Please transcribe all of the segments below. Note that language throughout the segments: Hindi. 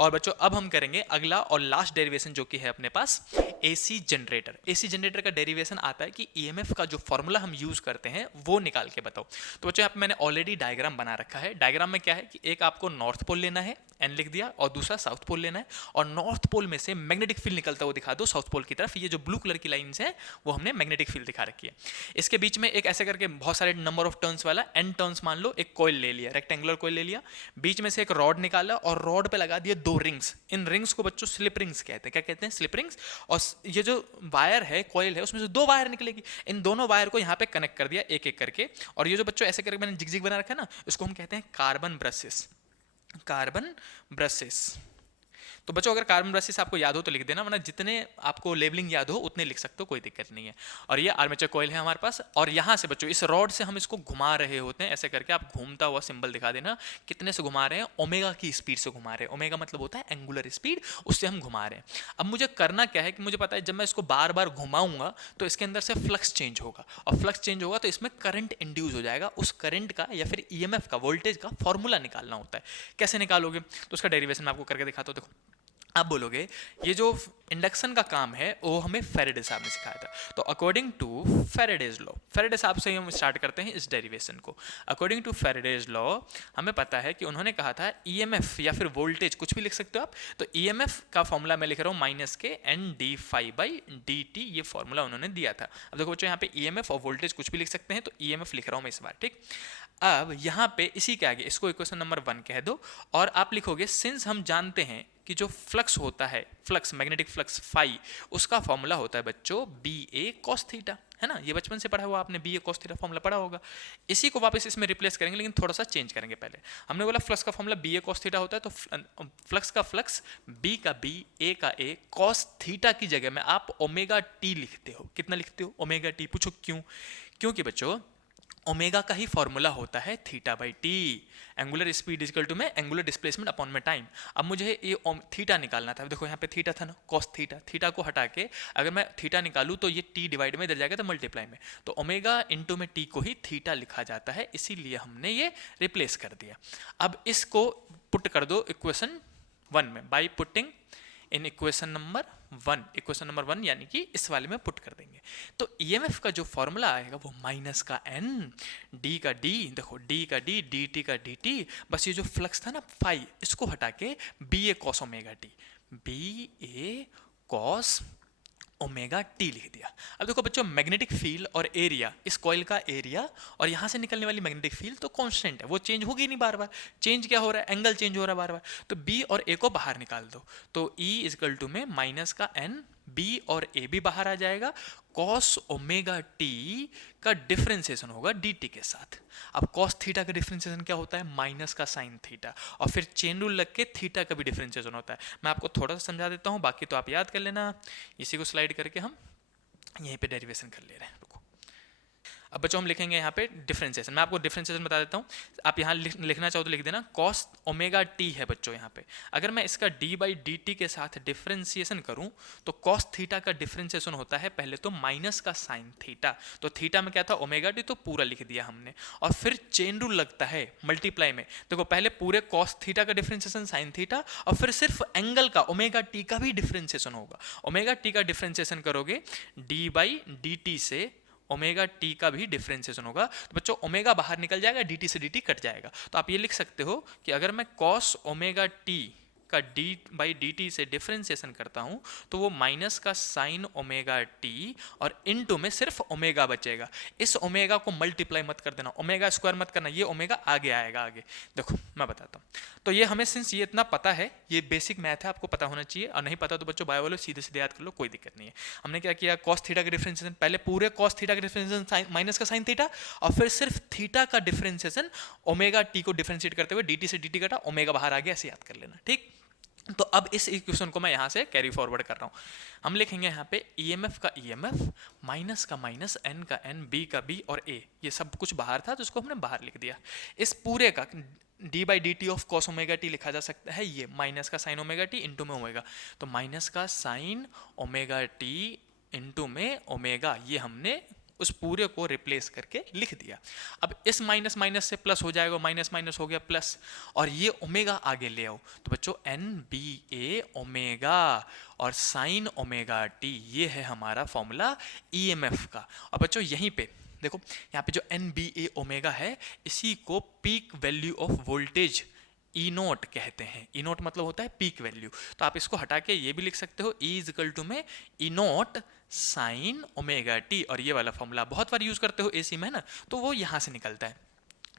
और बच्चों अब हम करेंगे अगला और लास्ट डेरिवेशन जो कि है अपने पास एसी जनरेटर। एसी जनरेटर का डेरिवेशन आता है कि ईएमएफ का जो फॉर्मूला हम यूज करते हैं वो निकाल के बताओ। तो बच्चों यहाँ पे मैंने ऑलरेडी डायग्राम बना रखा है। डायग्राम में क्या है कि एक आपको नॉर्थ पोल लेना है, एन लिख दिया, और दूसरा साउथ पोल लेना है, और नॉर्थ पोल में से मैग्नेटिक फील्ड निकलता हुआ दिखा दो साउथ पोल की तरफ। ये जो ब्लू कलर की लाइंस है वो हमने मैग्नेटिक फील्ड दिखा रखी है। इसके बीच में एक ऐसे करके बहुत सारे नंबर ऑफ टर्न्स वाला एन टर्न्स मान लो, एक कॉइल ले लिया, रेक्टेंगुलर कॉइल ले लिया, बीच में से एक रॉड निकाला और रॉड पे लगा दिए दो रिंग्स। इन रिंग्स को बच्चों स्लिप रिंग्स कहते हैं। क्या कहते हैं? Slip rings. और ये जो वायर है, कॉइल है, उसमें से दो वायर निकलेगी। इन दोनों वायर को यहाँ पे कनेक्ट कर दिया एक एक करके। और ये जो बच्चों ऐसे करके मैंने जिग जिग बना रखा है ना, इसको हम कहते हैं कार्बन ब्रशेस। Carbon brushes. तो बच्चों अगर कार्बन ब्रशेस आपको याद हो तो लिख देना, वरना जितने आपको लेबलिंग याद हो उतने लिख सकते हो, कोई दिक्कत नहीं है। और ये आर्मेचर कॉइल है हमारे पास। और यहाँ से बच्चों इस रॉड से हम इसको घुमा रहे होते हैं, ऐसे करके आप घूमता हुआ सिंबल दिखा देना। कितने से घुमा रहे हैं? ओमेगा की स्पीड से घुमा रहे हैं। ओमेगा मतलब होता है एंगुलर स्पीड, उससे हम घुमा रहे हैं। अब मुझे करना क्या है कि मुझे पता है जब मैं इसको बार बार घुमाऊंगा तो इसके अंदर से फ्लक्स चेंज होगा, और फ्लक्स चेंज होगा तो इसमें करंट इंड्यूस हो जाएगा। उस करंट का या फिर ईएमएफ का, वोल्टेज का फॉर्मूला निकालना होता है। कैसे निकालोगे? तो उसका डेरिवेशन मैं आपको करके दिखाता हूँ। देखो आप बोलोगे ये जो इंडक्शन का काम है वो हमें फैराडे साहब ने सिखाया था। तो according to Faraday's law, Faraday साहब से ही हम स्टार्ट करते हैं इस डेरिवेशन को। अकॉर्डिंग टू फैराडेज लॉ हमें पता है कि उन्होंने कहा था ईएमएफ या फिर वोल्टेज कुछ भी लिख सकते हो आप। तो ईएमएफ का फॉर्मूला मैं लिख रहा हूँ माइनस के N d phi by d t, ये फॉर्मूला उन्होंने दिया था। अब देखो बच्चों यहाँ पे ईएमएफ और वोल्टेज कुछ भी लिख सकते हैं, तो ईएमएफ लिख रहा हूँ मैं इस बार, ठीक। अब यहाँ पे इसी के आगे इसको इक्वेशन नंबर 1 कह दो, और आप लिखोगे सिंस हम जानते हैं कि जो फ्लक्स होता है, फ्लक्स, मैग्नेटिक फ्लक्स फाई, उसका फॉर्मूला होता है बच्चों बी ए कॉस थीटा, है ना। ये बचपन से पढ़ा हुआ आपने, B A cos theta formula पढ़ा होगा। इसी को वापस इसमें रिप्लेस करेंगे, लेकिन थोड़ा सा चेंज करेंगे। पहले हमने बोला फ्लक्स का formula B A cos theta होता है, तो फ्लक्स का फ्लक्स, बी का बी, ए का ए, कॉस थीटा की जगह में आप ओमेगा टी लिखते हो। कितना लिखते हो? Omega T. पूछो क्यों? क्योंकि बच्चों ओमेगा का ही फॉर्मूला होता है theta by t. Angular speed equal to में एंगुलर डिस्प्लेसमेंट अपॉन में टाइम। अब मुझे ये थीटा निकालना था। देखो यहाँ पे थीटा था ना, कॉस थीटा। थीटा को हटा के अगर मैं थीटा निकालूं तो ये टी डिवाइड में इधर जाएगा तो मल्टीप्लाई में, तो ओमेगा इंटू में टी को ही थीटा लिखा जाता है, इसीलिए हमने ये रिप्लेस कर दिया। अब इसको पुट कर दो इक्वेशन 1 में by putting in equation number 1। Equation number 1 यानी कि इस वाले में पुट कर देंगे। तो ईएमएफ का जो फॉर्मूला आएगा वो माइनस का एन, डी का डी, देखो डी का डी, डी टी का डी टी, बस ये जो फ्लक्स था ना फाई, इसको हटा के B A cos omega T, B A cos omega T लिख दिया। अब देखो बच्चों मैग्नेटिक फील्ड और एरिया, इस कॉइल का एरिया और यहाँ से निकलने वाली मैग्नेटिक फील्ड तो कांस्टेंट है, वो चेंज होगी नहीं बार बार। चेंज क्या हो रहा है? एंगल चेंज हो रहा है बार बार। तो बी और ए को बाहर निकाल दो, तो ई इजकल टू में माइनस का एन, बी और ए भी बाहर आ जाएगा, कॉस ओमेगा टी का डिफरेंशिएशन होगा डी टी के साथ। अब कॉस थीटा का डिफरेंशिएशन क्या होता है? माइनस का साइन थीटा, और फिर चेन रूल लग के थीटा का भी डिफरेंशिएशन होता है। मैं आपको थोड़ा सा समझा देता हूँ, बाकी तो आप याद कर लेना। इसी को स्लाइड करके हम यहीं पे डेरिवेशन कर ले रहे हैं। रुको, अब बच्चों हम लिखेंगे यहाँ पे डिफरेंशिएशन। मैं आपको डिफरेंशिएशन बता देता हूँ, आप यहाँ लिखना चाहो तो लिख देना। कॉस ओमेगा टी है बच्चों यहाँ पे, अगर मैं इसका डी बाई डी टी के साथ डिफरेंशिएशन करूँ तो कॉस थीटा का डिफरेंशिएशन होता है पहले तो माइनस का साइन थीटा। तो थीटा में क्या था? ओमेगा टी, तो पूरा लिख दिया हमने, और फिर चेन रूल लगता है मल्टीप्लाई में। देखो पहले पूरे कॉस थीटा का डिफरेंशिएशन साइन थीटा, और फिर सिर्फ एंगल का ओमेगा टी का भी डिफरेंशिएशन होगा। ओमेगा टी का डिफरेंशिएशन करोगे डी बाई डी टी से, ओमेगा टी का भी डिफरेंशिएशन होगा। तो बच्चों ओमेगा बाहर निकल जाएगा, डी टी से डी टी कट जाएगा। तो आप ये लिख सकते हो कि अगर मैं कॉस ओमेगा टी का डी बाई डी टी से डिफरेंशिएशन करता हूँ तो वो माइनस का साइन ओमेगा टी, और इनटू में सिर्फ ओमेगा बचेगा। इस ओमेगा को मल्टीप्लाई मत कर देना, ओमेगा स्क्वायर मत करना, ये ओमेगा आगे आएगा आगे। देखो मैं बताता हूँ। तो ये हमें सिंस ये इतना पता है, ये बेसिक मैथ है, आपको पता होना चाहिए, और नहीं पता तो बच्चों बायो वाले सीधे सीधे याद कर लो, कोई दिक्कत नहीं है। हमने क्या किया? कॉस थीटा का डिफरेंशिएशन, पहले पूरे कॉस थीटा का डिफरेंशिएशन माइनस का साइन थीटा, और फिर सिर्फ थीटा का डिफरेंशिएशन ओमेगा टी को डिफरेंशिएट करते हुए डी टी से डी टी कटा, ओमेगा बाहर आ गया, ऐसे याद कर लेना, ठीक। तो अब इस इक्वेशन को मैं यहाँ से कैरी फॉरवर्ड कर रहा हूँ। हम लिखेंगे यहाँ पे ईएमएफ का ईएमएफ, माइनस का माइनस, एन का एन, बी का बी, और ए ये सब कुछ बाहर था तो इसको हमने बाहर लिख दिया। इस पूरे का D by d T of cos omega T लिखा जा सकता है ये माइनस का साइन ओमेगा टी इंटू में ओमेगा, तो माइनस का साइन ओमेगा टी इंटू में ओमेगा, ये हमने उस पूरे को रिप्लेस करके लिख दिया। अब इस माइनस माइनस से प्लस हो जाएगा, माइनस माइनस हो गया प्लस, और ये ओमेगा आगे ले आओ, तो बच्चों एन बी ए ओमेगा और साइन ओमेगा टी, ये है हमारा फॉर्मूला ईएमएफ का। और बच्चों यहीं पे देखो, यहाँ पे जो एन बी ए ओमेगा है, इसी को peak value of voltage E note कहते हैं। ई नोट मतलब होता है पीक वैल्यू। तो आप इसको हटा के ये भी लिख सकते हो, ई इज इक्वल टू में ई नोट साइन ओमेगा टी, और ये वाला फॉर्मूला बहुत बार यूज करते हो एसी में ना, तो वो यहां से निकलता है।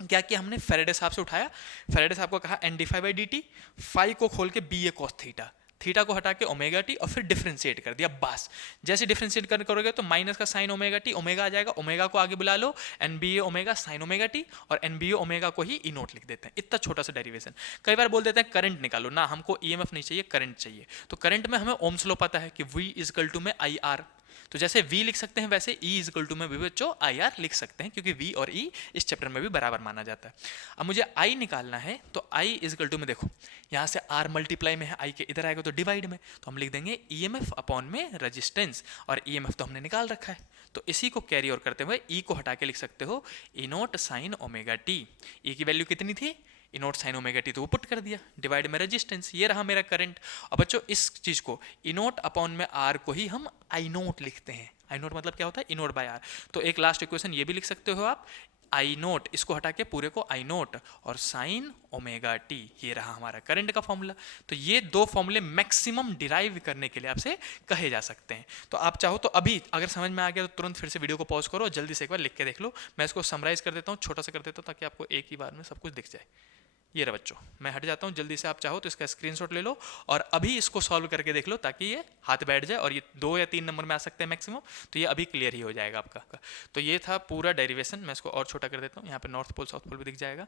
क्या किया हमने, फेरेडे साहब से उठाया, फेरेडे साहब को कहा N d phi by d t, phi को खोल के B A cos theta, theta को हटा के ओमेगा टी, और फिर डिफरेंशिएट कर दिया बस। जैसे डिफरेंशिएट करोगे तो माइनस का साइन ओमेगा टी, ओमेगा आ जाएगा, ओमेगा को आगे बुला लो, एन बी ए ओमेगा साइन ओमेगा टी, और एन बी ए ओमेगा को ही ई नोट लिख देते हैं। इतना छोटा सा डेरिवेशन। कई बार बोल देते हैं करंट निकालो, ना हमको ईएमएफ नहीं चाहिए, करंट चाहिए। तो करंट में हमें ओम्स लॉ पता है कि V इज इक्वल टू में आई आर, तो जैसे V लिख सकते हैं वैसे E इज इक्वल टू में भी बच्चों आई आर लिख सकते हैं, क्योंकि V और E इस चैप्टर में भी बराबर माना जाता है। अब मुझे I निकालना है, तो I इज इक्वल टू में देखो, यहाँ से R मल्टीप्लाई में है, I के इधर आएगा तो डिवाइड में, तो हम लिख देंगे EMF अपॉन में रेजिस्टेंस, और EMF तो हमने निकाल रखा है, तो इसी को कैरी और करते हुए E को हटा के लिख सकते हो E naught sine omega t. E की वैल्यू कितनी थी, E naught sine omega t, तो वो पुट कर दिया, डिवाइड में रेजिस्टेंस, ये रहा मेरा करंट। और बच्चों इस चीज को ई नोट अपॉन में आर को ही हम आई नोट लिखते हैं। आई नोट मतलब क्या होता है, ई नोट बाय आर। तो एक लास्ट इक्वेशन ये भी लिख सकते हो आप, आई नोट, इसको हटा के पूरे को आई नोट और साइन ओमेगा टी, ये रहा हमारा करंट का फॉर्मूला। तो ये दो फॉर्मूले मैक्सिमम डिराइव करने के लिए आपसे कहे जा सकते हैं। तो आप चाहो तो अभी अगर समझ में आ गया तो तुरंत फिर से वीडियो को पॉज करो और जल्दी से एक बार लिख के देख लो। मैं इसको समराइज कर देता हूँ, छोटा सा कर देता हूँ, ताकि आपको एक ही बार में सब कुछ दिख जाए। ये रहा बच्चों, मैं हट जाता हूँ, जल्दी से आप चाहो तो इसका स्क्रीनशॉट ले लो और अभी इसको सॉल्व करके देख लो, ताकि ये हाथ बैठ जाए, और ये 2 या 3 नंबर में आ सकते हैं मैक्सिमम, तो ये अभी क्लियर ही हो जाएगा आपका। तो ये था पूरा डेरिवेशन। मैं इसको और छोटा कर देता हूँ, यहाँ पे नॉर्थ पोल साउथ पोल भी दिख जाएगा।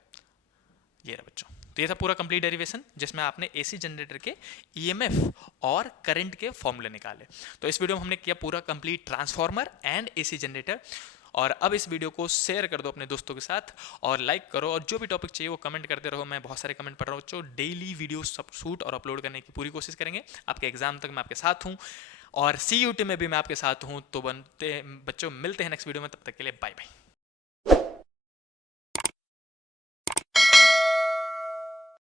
ये रहा बच्चों, तो ये था पूरा कंप्लीट डेरिवेशन, जिसमें आपने एसी जनरेटर के ईएमएफ और करंट के फॉर्मूले निकाले। तो इस वीडियो में हमने किया पूरा complete transformer and AC generator. और अब इस वीडियो को शेयर कर दो अपने दोस्तों के साथ और लाइक करो, और जो भी टॉपिक चाहिए वो कमेंट करते रहो। मैं बहुत सारे कमेंट पढ़ रहा हूँ बच्चों, डेली वीडियो सब शूट और अपलोड करने की पूरी कोशिश करेंगे। आपके एग्जाम तक मैं आपके साथ हूँ, और CUT में भी मैं आपके साथ हूँ। तो बनते बच्चों, मिलते हैं नेक्स्ट वीडियो में, तब तक के लिए बाय बाय।